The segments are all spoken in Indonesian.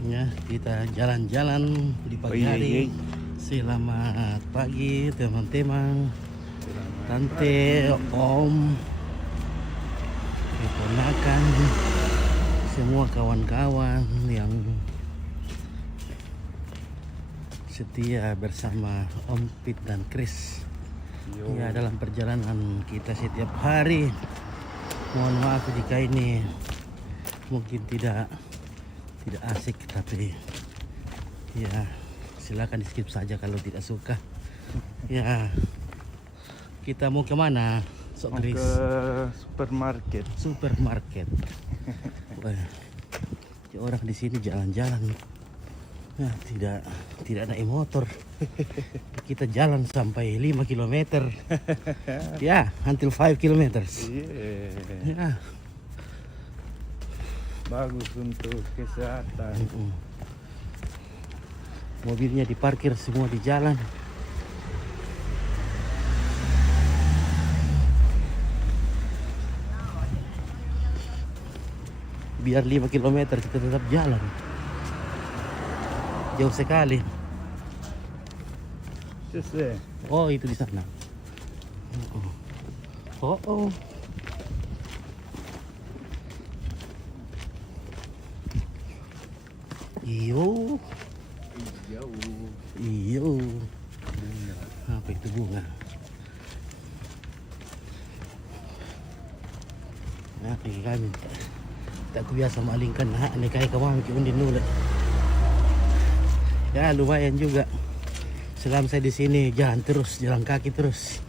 Ya, kita jalan-jalan di pagi hari. Selamat pagi teman-teman, tante, om, keponakan, semua kawan-kawan yang setia bersama Om Pit dan Chris. Ya, dalam perjalanan kita setiap hari. Mohon maaf jika ini mungkin tidak asik, tapi ya silakan di skip saja kalau tidak suka. Ya, kita mau kemana? Sok Chris? Ke supermarket. Wah, orang di sini jalan-jalan. Nah, tidak naik motor. Kita jalan sampai 5 km. Ya, until 5 km. Ya. Bagus untuk kesehatan. Mobilnya diparkir semua di jalan. Biar 5 km kita tetap jalan. Jauh sekali. Oh, itu di sana. Oh. Iyo. Apa itu bunga? Nah, kami tak kebiasa malingkan nekai kawan ke undin nula. Ya, lumayan juga. Selama saya di sini jalan kaki terus.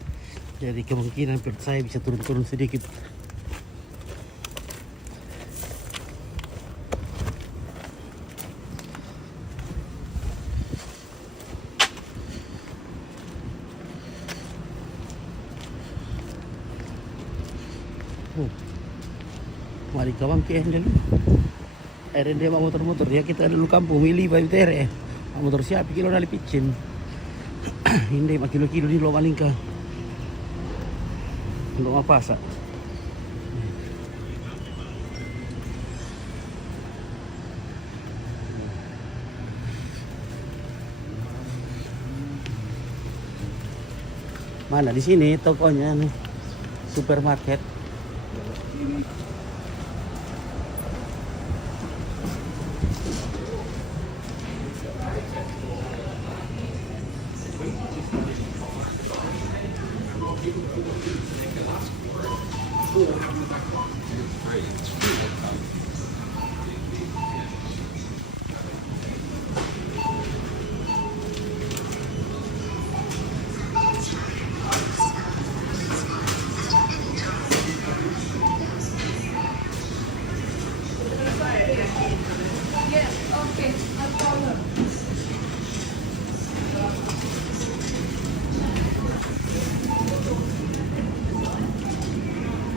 Jadi kemungkinan perut saya bisa turun sedikit. Mari kawan ke dulu. RND mak motor-motor ya, kita dulu kampung milih bayi tere. Motor siapa kilo nali picin. Hindi mak kilo-kilo di lo malingka. Untuk apa sa? Mana di sini tokonya nih, supermarket.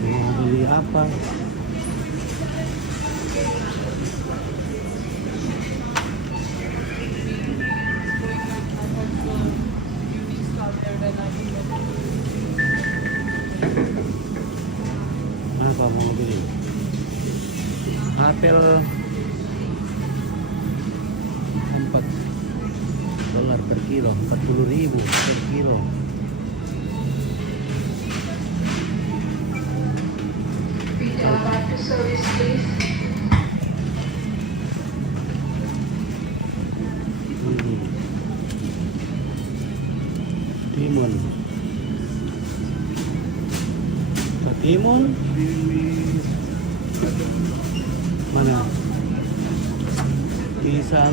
Mau beli apa? Apa mau beli? Apel $4 per kilo, 40.000 per kilo. Timun. Mana? Pisang.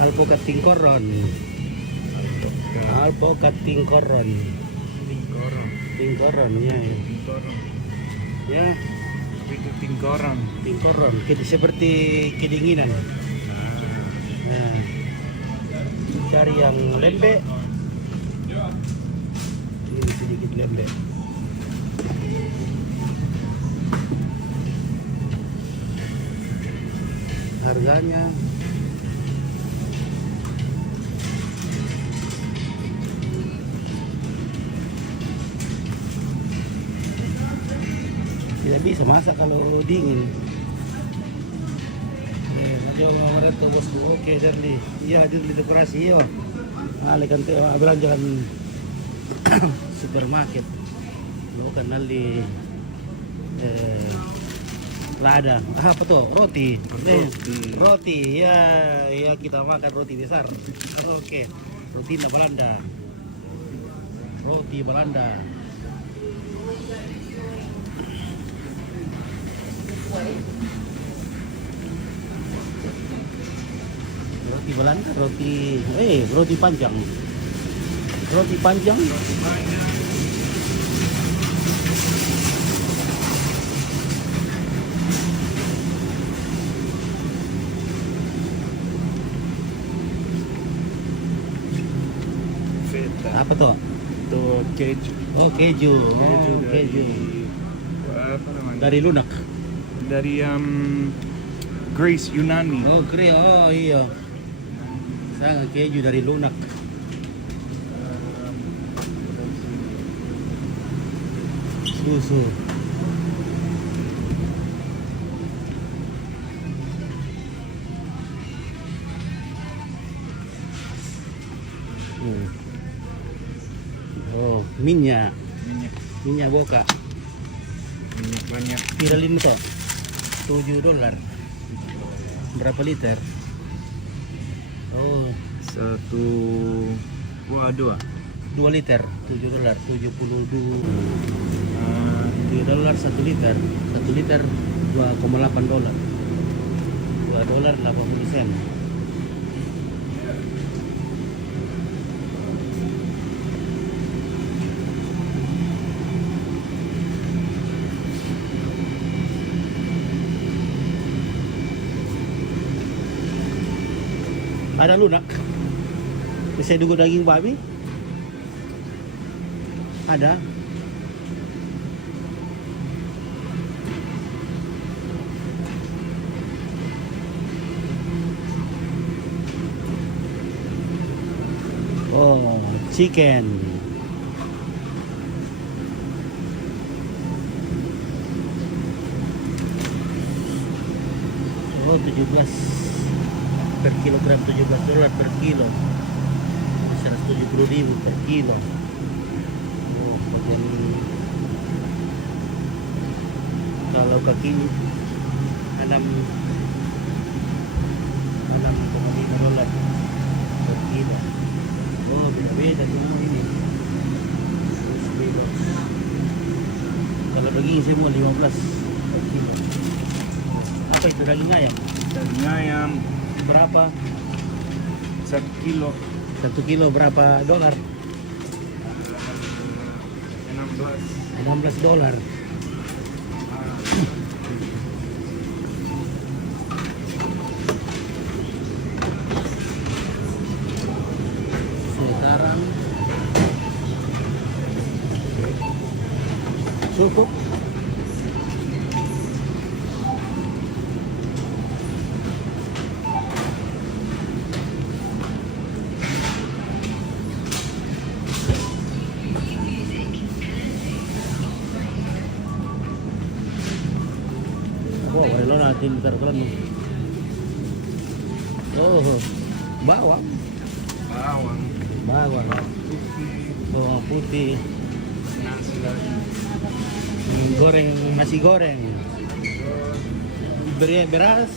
Alpukat tingkoron. Tingkoron ya. Ya. Itu tingkoron. Seperti kedinginan. Nah, cari yang lembek. Ini sedikit lembek. harganya. Tidak bisa masak kalau dingin. Yo kemarin tuh bosku, oke Derli. Iya hadir di dekorasi yo. Kan tuh belanjaan supermarket. Lo kenal di lada. Apa tuh? Roti. Roti. Ya kita makan roti besar. Oke. Roti Belanda. Roti Belanda. Roti Belanda, roti panjang. Roti panjang. Feta. Apa tuh? Itu keju. Oh, keju. Keju Oh, dari keju. apa namanya? Dari lunak. Dari Greece, Yunani. Oh, iya. Saya keju dari lunak. Susu. Oh, minyak boka. Minyak banyak. Viralin itu $7. Berapa liter? Oh, dua. 2 liter, $7, 72. $7 1 liter. 1 liter $2,8. $2.80. Ada lunak. Bisa duguk daging babi? Ada. Oh, chicken. Oh, 17 per kilogram, $17 per kilo. 170.000 per kilo. Oh, bagian kalau kaki $6,5 per kilo. Oh, beda-beda semua ini. Terus bebas. Kalau daging semua 15 per kilo. Apa itu daging ayam? Daging ayam Berapa? 1 kilo. 1 kilo berapa dolar? 16. $16. Sekarang cukup. Wala natin terkelan. Oh, bawang. Bawang. Bawang. Bawang putih. Nasi lagi. Goreng, nasi goreng. Beras.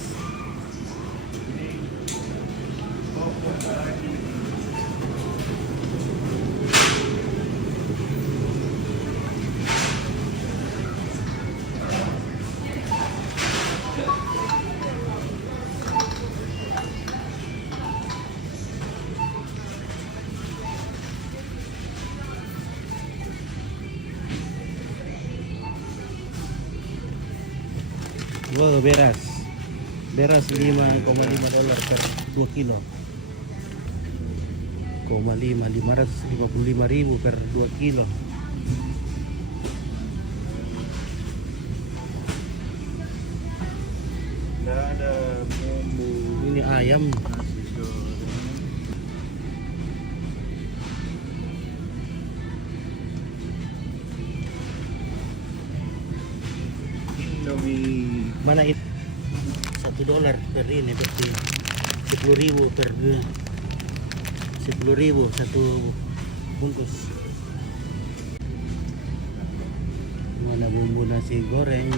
Oh, beras. Beras $5,5 per 2 kilo. 555.000 per 2 kilo. Nggak ada bumbu Ini ayam. nasi goreng. Indomie. Mana itu? $1 per ini berarti 10.000 per 10.000 satu bungkus. Mana bumbu nasi goreng?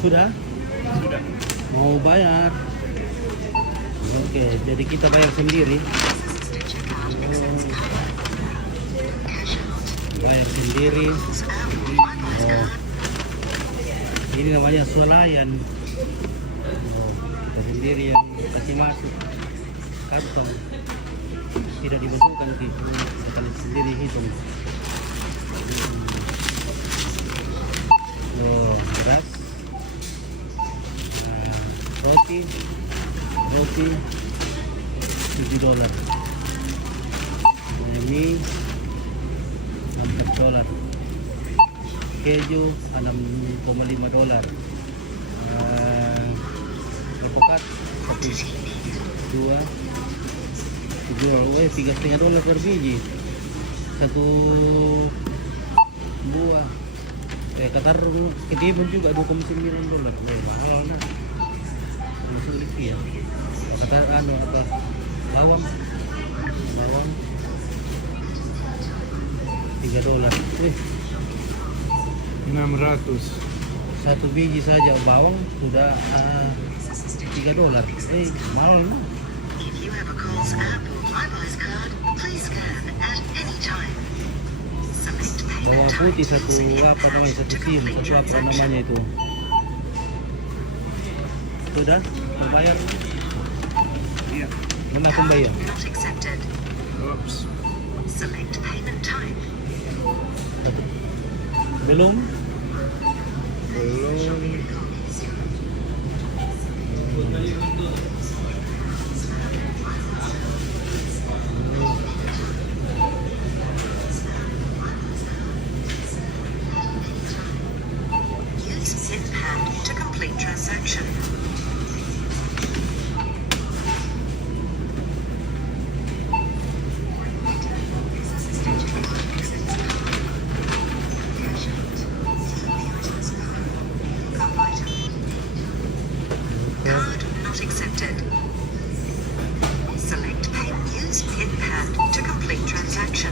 Sudah? Sudah. Mau bayar? Oke, jadi kita bayar sendiri. Bayar sendiri. Oh. Ini namanya swalayan. Oh, kita sendiri yang kasih masuk kantong. Tidak dibentukkan gitu. Kita sendiri hitung. Oh, beras. Roti $7. Mie $16. Keju $6,5. Alpukat $1, $2, $3,5 per biji. Satu buah. Katarung ketimbun juga $2,9. Mahal na. Sulit ya. Kata anu apa? Bawang $3. 600. Satu biji saja bawang sudah $3. Mahal na. If you have a Coles app or Flybuys card, please scan at any time. Select Bawang payment putih type satu using apa namanya? Satu to sim, complete satu apa transaction. namanya itu? Sudah, membayar. Iya. Mana pembayar? Not accepted. Oops. Select payment type. Satu. Belum? Belum. Use PIN pad to complete transaction. Card not accepted. Select pay. Use PIN pad to complete transaction.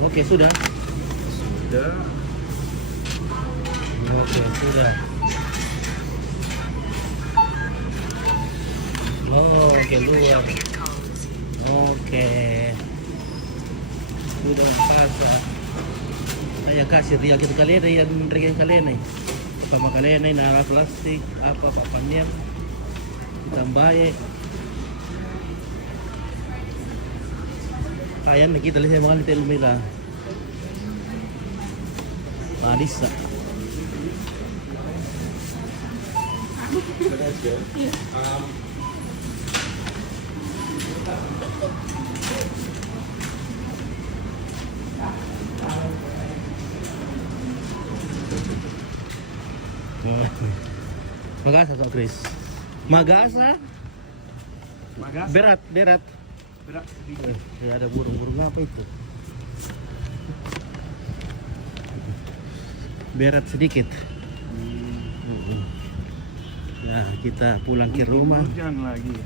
Oke, sudah. Sudah. Oke, sudah. Oh, oke, Thank you for luar. shopping at Coles. Oke. Sudah pas. Saya kasih dia kita kalian yang regan kalian nih. Sama kalian nih nara plastik apa pak panjang. Ditambah ya. Ayan, nakita lang sa mga little mila. Panis na. Magasa to, Chris. Magasa? Magas. Berat, berat. Berat sedikit. Ada burung-burung apa itu? Berat sedikit. Nah, kita pulang ke rumah. Hujan lagi.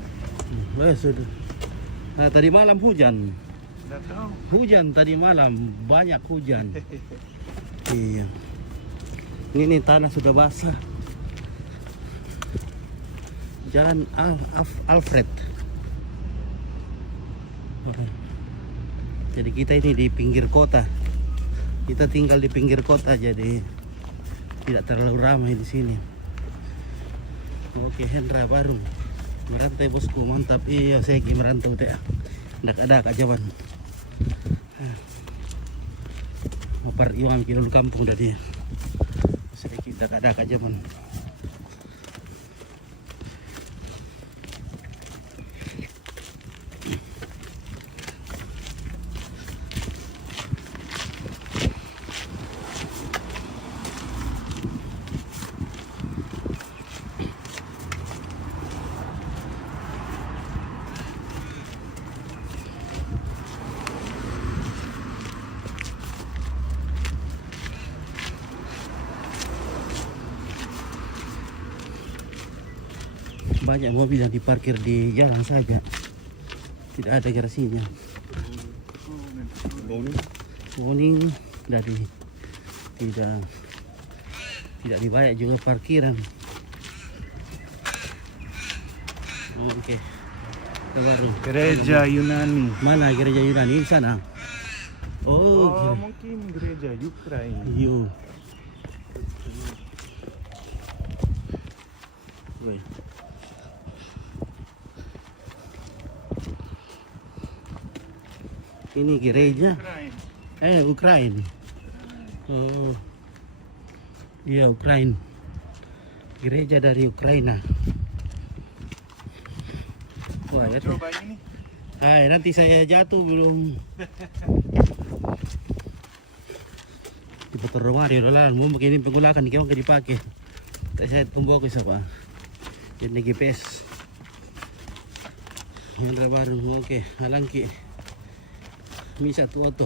Sudah. Nah, tadi malam hujan. Tidak tahu. Hujan tadi malam, banyak hujan. Iya. Ini tanah sudah basah. Jalan Alfred. Oke. Jadi kita ini di pinggir kota. Kita tinggal di pinggir kota, jadi tidak terlalu ramai di sini. Oke, Hendra baru merantai bosku, mantap. Iya, saya lagi merantau teh. Ndak ada kak jaman. Mapar iwang kilon kampung tadi. Saya kita ada kak jaman. Banyak mobil yang diparkir di jalan saja, tidak ada garasinya. Morning dari tidak dibayar juga parkiran. Oke, kita baru. Gereja Yunani. Mana gereja Yunani? Di sana. Oh, mungkin gereja Ukraina. Yo. Woi. Ini gereja Ukraina. Oh. Iya, Ukraina. Gereja dari Ukraina. Wah, ya. Coba ini. Hai, nanti saya jatuh belum. Di motor rumah di dolan, mau begini penggunakan kau nggak dipakai. Saya tunggu aku siapa? Ini GPS. Yang baru, oke, halangki. Misa tu auto.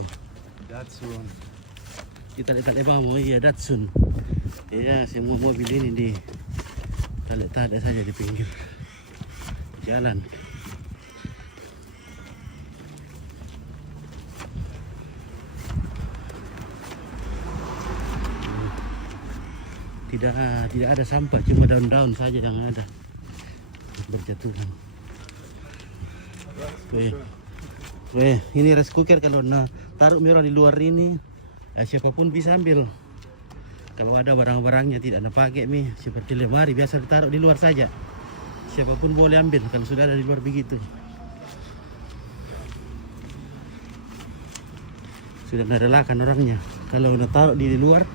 Datsun. Kita lihat mau iya Datsun. Iya, semua mobil ini di tak ada saja di pinggir jalan. Tidak ada sampah, cuma daun-daun saja yang ada berjatuhan. Weh, ini rice cooker kalau taruh merah di luar ini, siapapun bisa ambil. Kalau ada barang-barangnya tidak ada pakai mi, seperti lemari biasa ditaruh di luar saja. Siapapun boleh ambil kalau sudah ada di luar begitu. Sudah ada lakan orangnya. Kalau udah taruh di luar,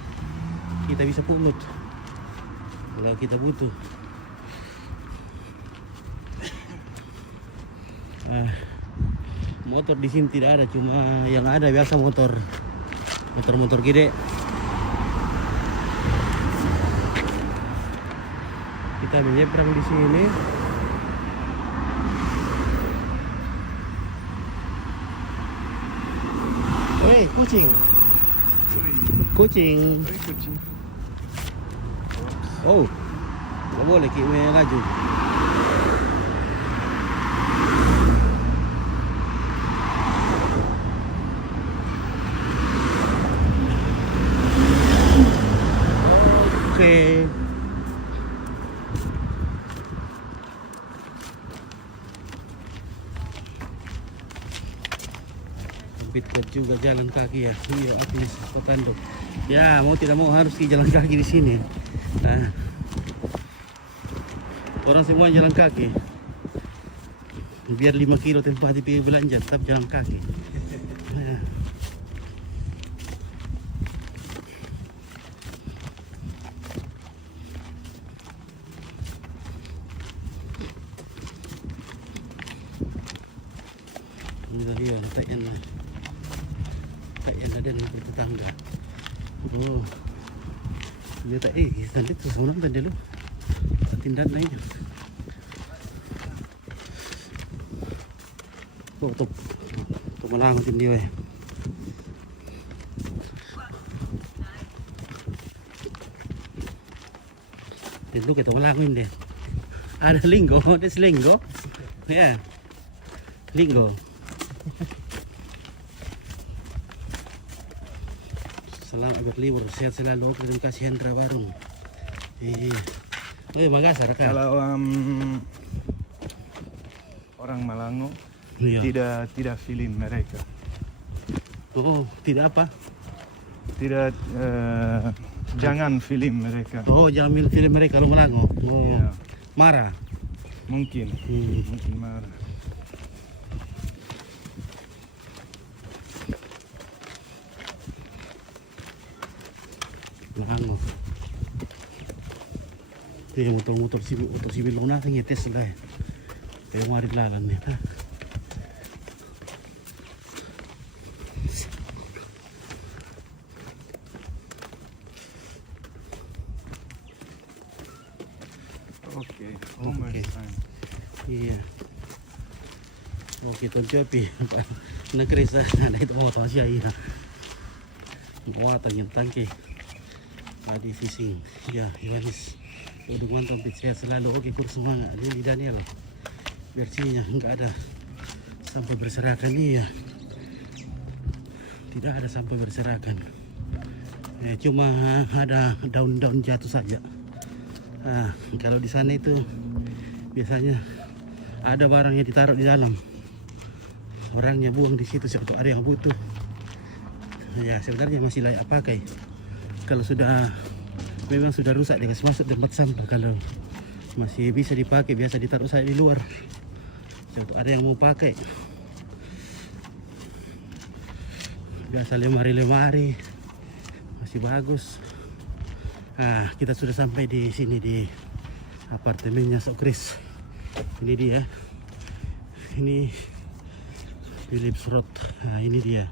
kita bisa pungut. Kalau kita butuh. Motor di sini tidak ada, cuma yang ada biasa motor gede. Kita menyeberang di sini. Woi, kucing. Kucing. Kucing. Oh, nggak boleh kita laju. Oke. Hampir juga jalan kaki ya. Iya, Agnes Kotando. Ya, mau tidak mau harus jalan kaki di sini. Nah, orang semua jalan kaki. Biar 5 kilo tempat di belanja, tetap jalan kaki. Nah. Ini dia letaknya ada yang bertetangga. Oh, dia tak kita lihat seorang tadi lu tindak naik. Oh, tuh malangotin dia. Itu kita malangin deh. Ada linggo, that's linggo. Ya, linggo. Selamat berlibur, sehat selalu. Terima kasih Hendra Barung. Makassar kan? Kalau orang Malango Iya. tidak feeling mereka. Oh, tidak apa? Tidak, jangan film mereka. Oh, jangan film mereka kalau Malango. Oh, Iya. marah. Mungkin, Hmm. mungkin marah. Malango. Itu yang motor sibil lang natin ngetes lah. Kaya mari lalan nih. Ha? Okej, almost Okey. time. Iya. Okey, tuan Cepi. Negeri sana itu mau tahu siya iya. Muatan yung tangke. Lagi fishing. Ya, Iwanis. Udah mantap sehat selalu. Oke, kurus semangat. Ini Daniel. Bersihnya enggak ada sampai berserakan iya. Tidak ada sampai berserakan. Cuma ada daun-daun jatuh saja. Kalau di sana itu biasanya ada barang yang ditaruh di dalam. Orangnya buang di situ untuk ada yang butuh. Ya sebenarnya masih layak pakai. Kalau sudah memang sudah rusak dikasih masuk tempat sampah. Kalau masih bisa dipakai biasa ditaruh saya di luar. Untuk ada yang mau pakai. Biasa lemari-lemari masih bagus. Kita sudah sampai di sini di apartemennya Sok Chris. Ini dia. Ini Philips Road. Ini dia.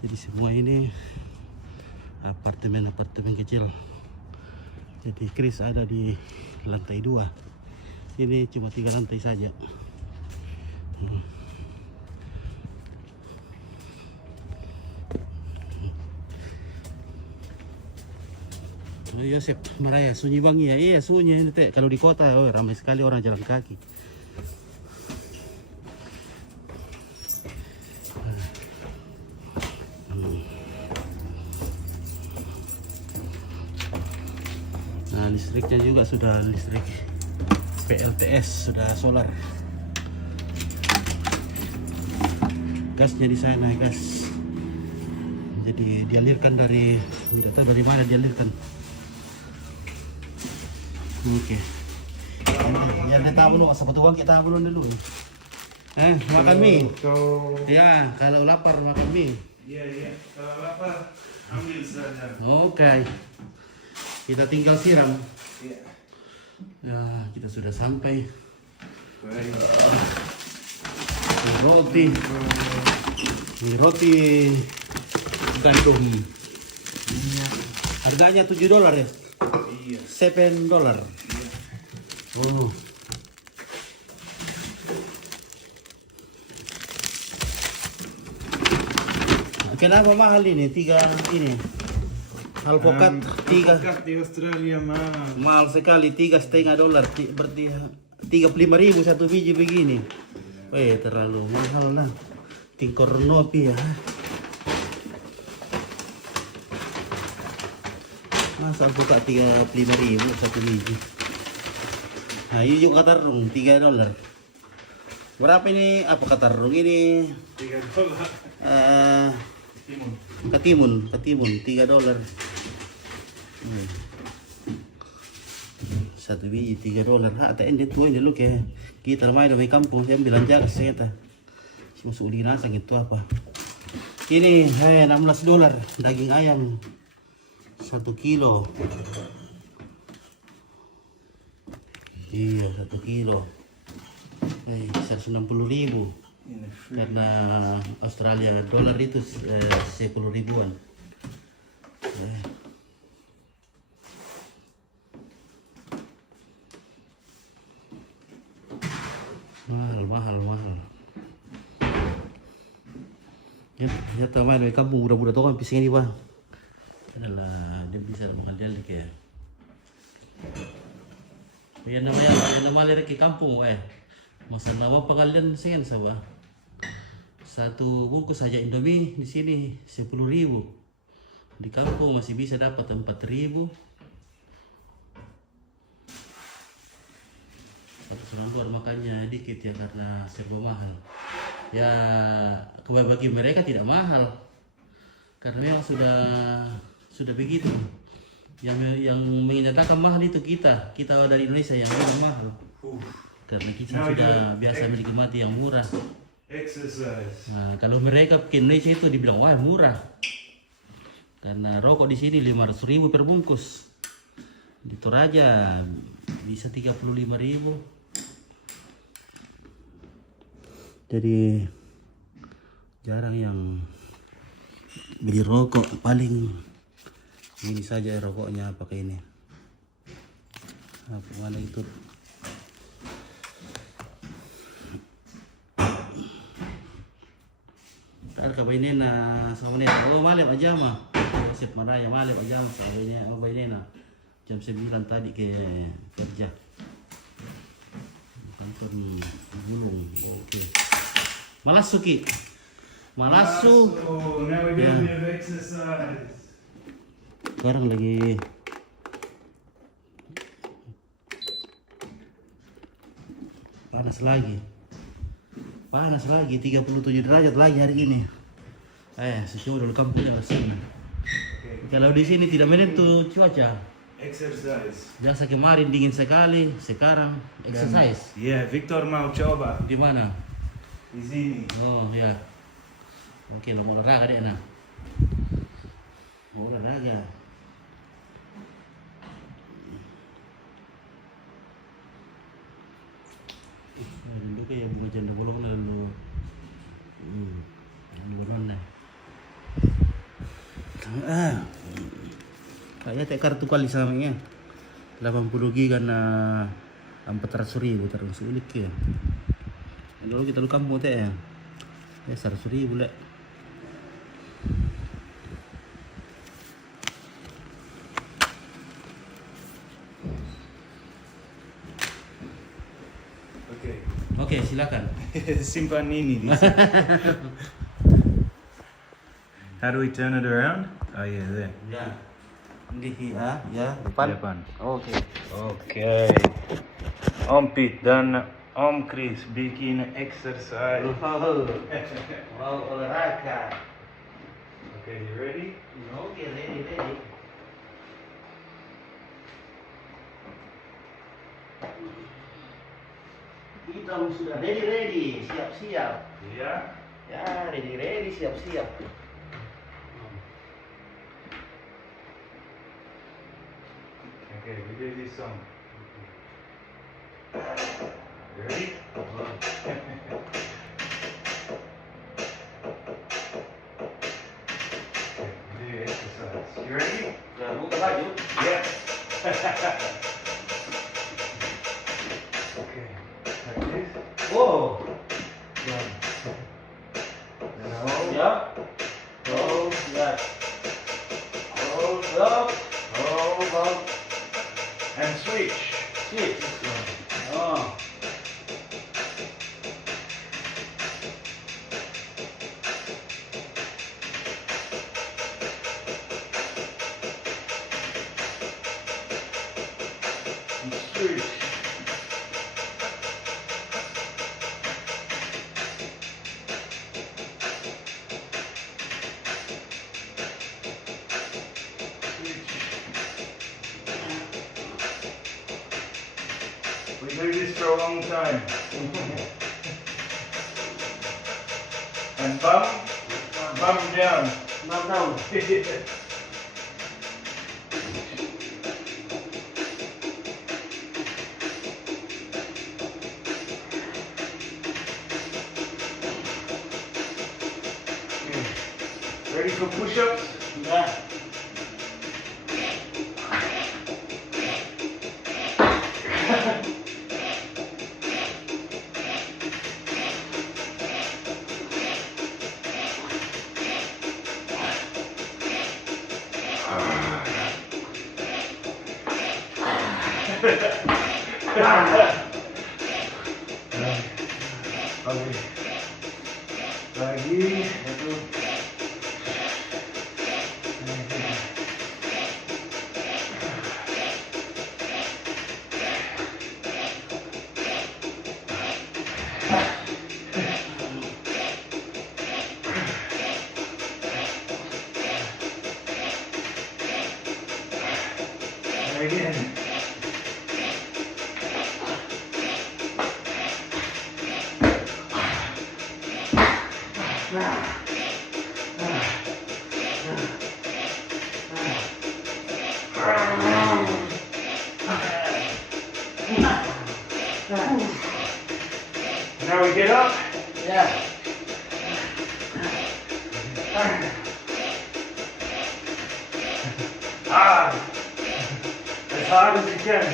Jadi semua ini apartemen kecil. Jadi Chris ada di lantai 2. Ini cuma 3 lantai saja. Yosep Maraya, sunyi bangi ya. Iya sunyi ini teh. Kalau di kota ramai sekali orang jalan kaki. Nah listriknya juga sudah listrik PLTS, sudah solar. Gasnya di sana gas. Jadi dialirkan dari tidak tahu dari mana dialirkan. Oke. Ya kita belum, seperti uang kita belum dulu. Makan mie. Ya, kalau lapar makan mie. Iya. Kalau lapar, ambil saja. Oke. Kita tinggal siram. Iya. Ya, kita sudah sampai. Baik. Ini roti gandum. Harganya $7 ya? Iya. $7. Oh. Kenapa mahal ini? 3 ini. Alpukat 3 Alpukat di Australia mahal sekali, $3,5. Berarti 35.000 satu biji begini. Terlalu mahal lah. Tingkor nopi ya. Masa alpukat 35.000 satu biji. Nah ini juga katarung $3. Berapa ini? Apa katarung ini? $3. Ketimun $3. Satu biji $3. Ini tua ini lu kayak kita main di kampung saya bilang jaga saya ta. Masuk di nasa gitu apa? Ini $16 daging ayam 1 kilo. Iya 1 kilo. 160.000. Karena Australia dolar itu 10.000-an. Mahal. Ya teman dari kampung budak-budak tuh kan pisang ini bang. Adalah dia bisa makan dia kayak. Ya namanya dari kampung Masa nama pagalian sen sawa. Satu bungkus saja Indomie di sini 10.000. Di kampung masih bisa dapat 4.000. Orang luar makannya dikit ya karena serba mahal. Ya bagi mereka tidak mahal. Karena memang sudah begitu. Yang menyatakan mahal itu kita dari Indonesia yang bilang mahal. Karena kita sudah biasa menikmati yang murah. Exercise. Nah, kalau mereka ke Indonesia itu dibilang wah murah. Karena rokok di sini 500.000 per bungkus. Di Toraja bisa 35.000. Jadi jarang yang beli rokok, paling ini saja rokoknya pakai ini. Apa mana itu? Ada kabar ini na sama ini. Oh malam aja mah. Siap mana ya malam aja mah sama ini. Apa ini na? Jam 9 tadi ke kerja. Kantor gulung. Oke. Malasu ki. Malasu. So now we're doing a bit of exercise. Sekarang lagi panas lagi 37 derajat lagi hari ini. Sesuai dulu kampung di sana. Kalau di sini tidak menentu cuaca. Exercise. Biasa kemarin dingin sekali, sekarang exercise. Yeah, Victor mau coba Di mana? di sini. Oh ya. Oke, lo mau olahraga deh nah. Mau olahraga. Dulu kayak bunga janda bolong lalu buruan dah. Kayaknya tak kartu kali samanya 80 giga na 400.000 terus sulit ya. Kalau kita lu kampung teh ya 100.000 lah. Oke, silakan. Simpan ini. How do we turn it around? Oh yeah, there. Ya. Ini ya, depan. Oke. Okay. Om Pit dan Om Chris bikin exercise. Mau olahraga. Okay, you ready? Oke, ready. Kita sudah ready, siap-siap. Yeah. Ya, ready, siap-siap. Okay, we do this song. You ready? Okay, we do exercise. You ready? Nah, buka baju. Yes. Okay. Like this. Wow. Ya. Now. Ya. Oh, ya. Hold Stop. up. And switch. Switch. Oh. And switch. We do this for a long time. And bum down. Knock down. Ready for push-ups? Ya. Oke. Lagi. Satu. Again. Now we get up. Yeah. As hard as you can.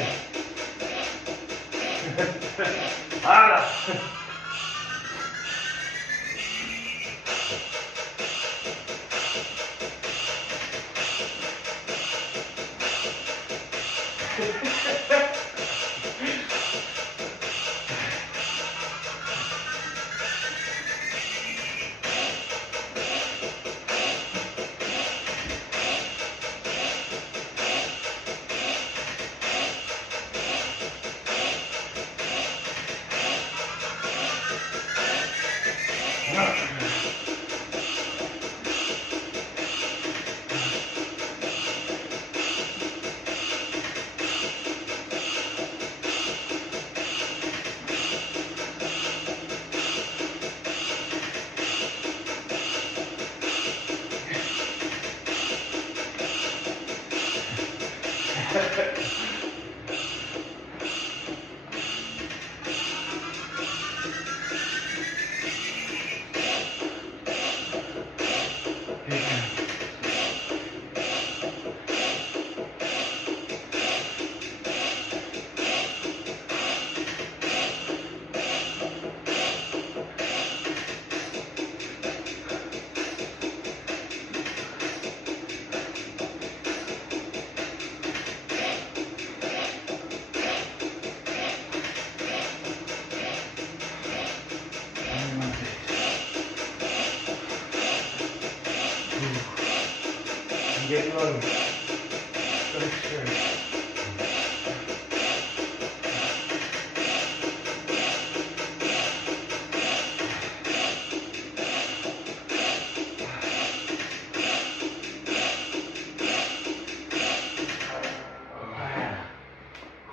Get low.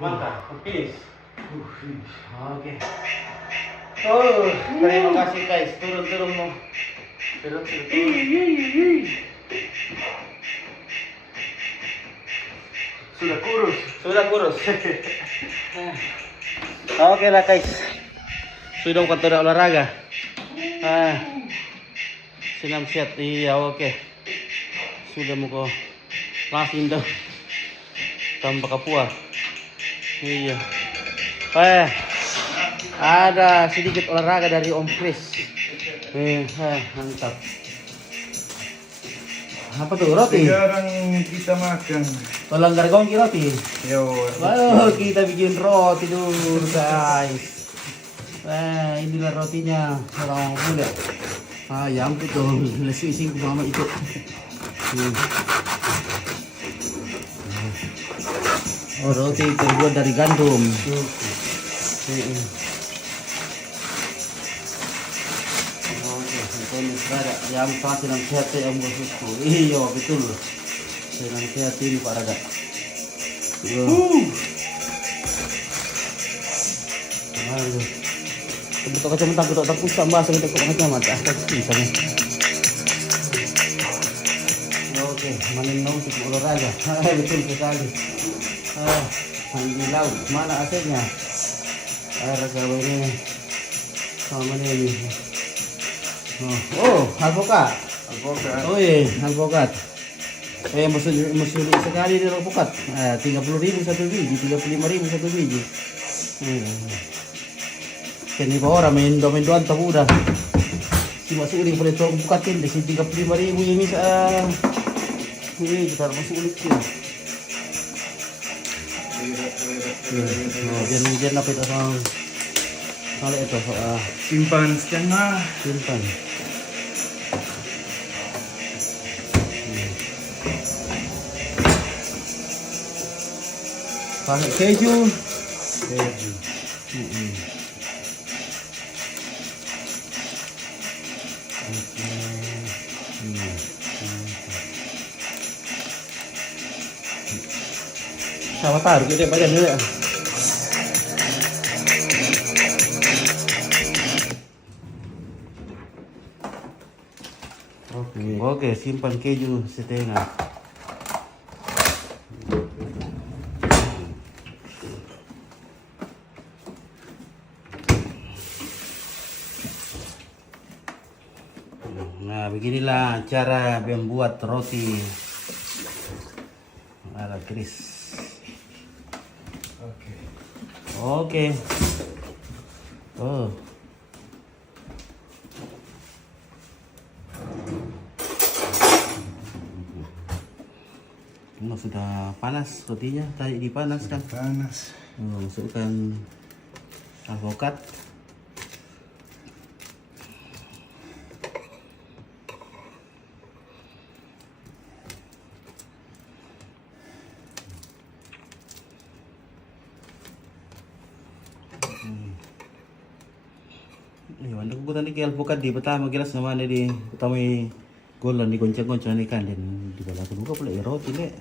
Mantap, finish. Oke. Oh, terima kasih guys. Turun mau. Turun. Sudah kurus. Oke lah guys. Sudah kantor olahraga. Senam sehat. Iya oke. Sudah mau langsung dah. Tambah kapua. Iya. Ada sedikit olahraga dari Om Chris. Mantap. Apa tuh roti? Sekarang kita makan. Tolong gargong roti. Yo. Wow, kita bikin roti dulu guys. Inilah rotinya orang muda. Ayam itu lesing mama ikut. Oh, roti terbuat dari gandum. Oke, ini ada yang pasti yang sehat yang bosku. Iya betul. Yang sehat ini Pak Raga. Aduh. Betul kacamata betul tak pusat bahasa betul kacamata. Astaga sana. Oke, malam untuk olahraga. Betul sekali. Mandi laut, mana AC-nya? Air gawe ini sama ini. Oh, alpukat. Oh iya, alpukat. Musuh sekali di alpukat. 30.000 satu biji, 35.000 satu biji. Kini bawa orang main doan tahu udah. Si masuk uling boleh tahu bukatin di sini 35.000 ini ini kita masuk ulik sih. Jangan apa itu soal itu soal Simpan setengah. simpan. Pakai keju. Sama taruh gede badan dulu ya. Oke, simpan keju setengah. Nah, beginilah cara membuat roti ala Chris. Oke. Oh. Ini sudah panas rotinya, tadi dipanaskan. Panas. Masukkan alpukat. Wanda ko tadi kaya alpukat di pertama gilas naman di pertama golan di goncang-goncang ikan dan di bawah kedua pula roti le.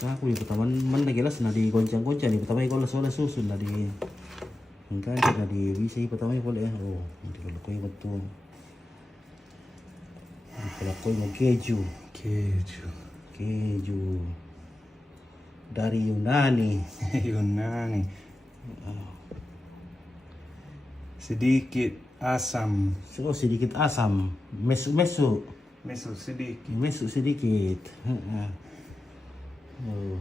Nah, aku di pertama mana gilas na di goncang-goncang di pertama golas soalnya susun na di engkan na di bisa pertama pula ya. Oh, di kalau kau betul. Di kalau kau mau keju. Keju dari Yunani. Yunani. Sedikit asam. So, sedikit asam. Mesu sedikit. Mesu sedikit. Oh.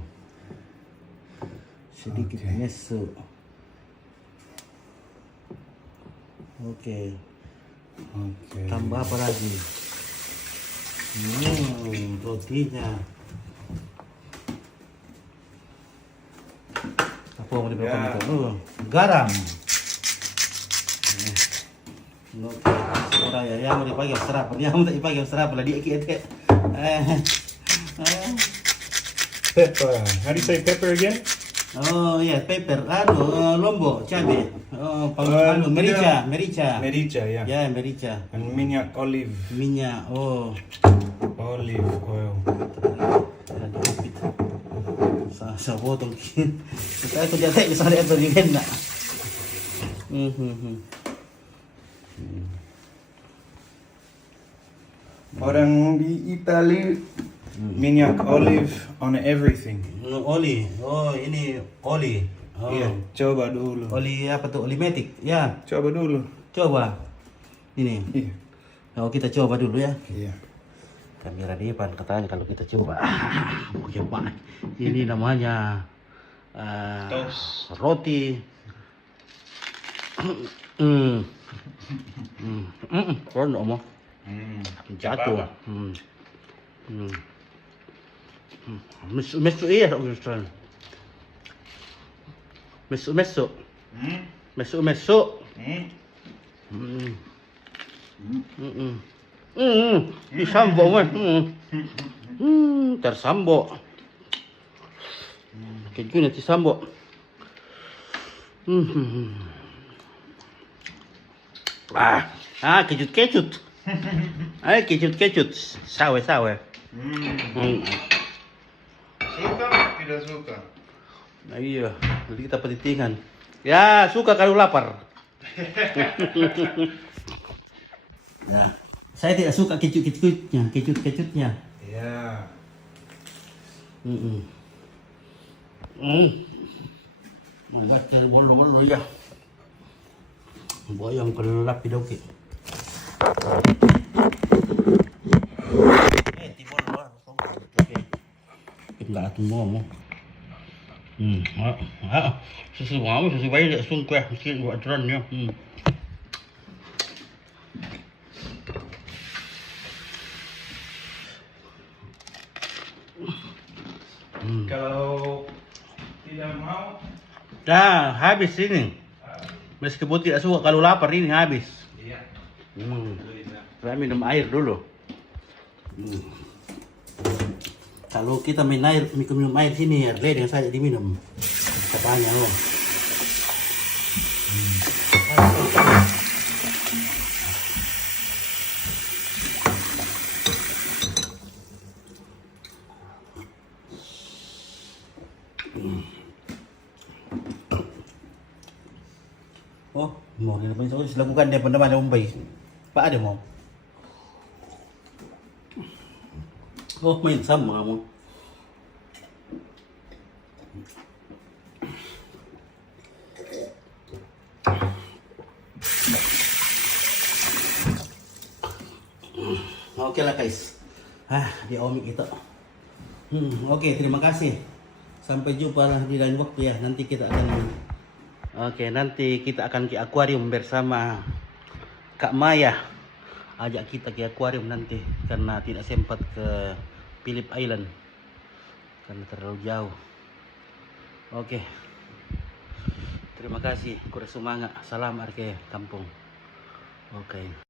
Sedikit Okay. mesu. Oke. Tambah apa lagi? Rotinya. Apa mau dipotong itu? Garam. Oke. Orang ya mau dipakai serap. Dia mau dipakai serap lah dia kita. Pepper. How do you say pepper again? Oh ya, pepper, lombok, cabe, merica. Merica, ya. Ya, merica. And minyak olive. Minyak, Olive oil. Sa potong kin. Kita aku jatah di sana itu juga nak. Orang di Italia minyak olive on everything. Oli, ini oli. Oh. Iya, coba dulu. Oli apa tuh? Oli metik, ya. Coba dulu. Coba. Ini. Iya. Oh, kita coba dulu ya. Iya. Kamera di depan katanya kalau kita coba. Coba. Ini namanya roti. Kono mo. Jatuh. Mesu iya Augustan. Mesu. Disambo man. Tersambo. Keju na tisambo. Kecut. Ay, kecut. Sawe. Suka? Tidak suka? Nah, iya, nanti kita petitingan. Ya, suka kalau lapar. Nah, saya tidak suka kecut-kecutnya. Ya. Membaca bolu-bolu ya. Boyong kalau lapi doke. Tibol lah. Oke. Enggak atuh mau. Susu bayi dah sungguh ya, mesti buat aturan ya. Kalau tidak mau, Dah habis ini. Meskipun tidak suka kalau lapar ini habis. iya. Saya minum air dulu. Kalau kita minum air sini, air ledeng saja diminum. Katanya loh. Mau dia pun lakukan dia pernah ada Mumbai. Pak ada mau. Oh main sama kamu. Oke lah guys. Di omik kita. Oke, terima kasih. Sampai jumpa lah di lain waktu ya. Nanti kita akan ke akuarium bersama Kak Maya. Ajak kita ke akuarium nanti karena tidak sempat ke Phillip Island karena terlalu jauh. Oke. Terima kasih. Kurang semangat. Salam arke kampung. Oke.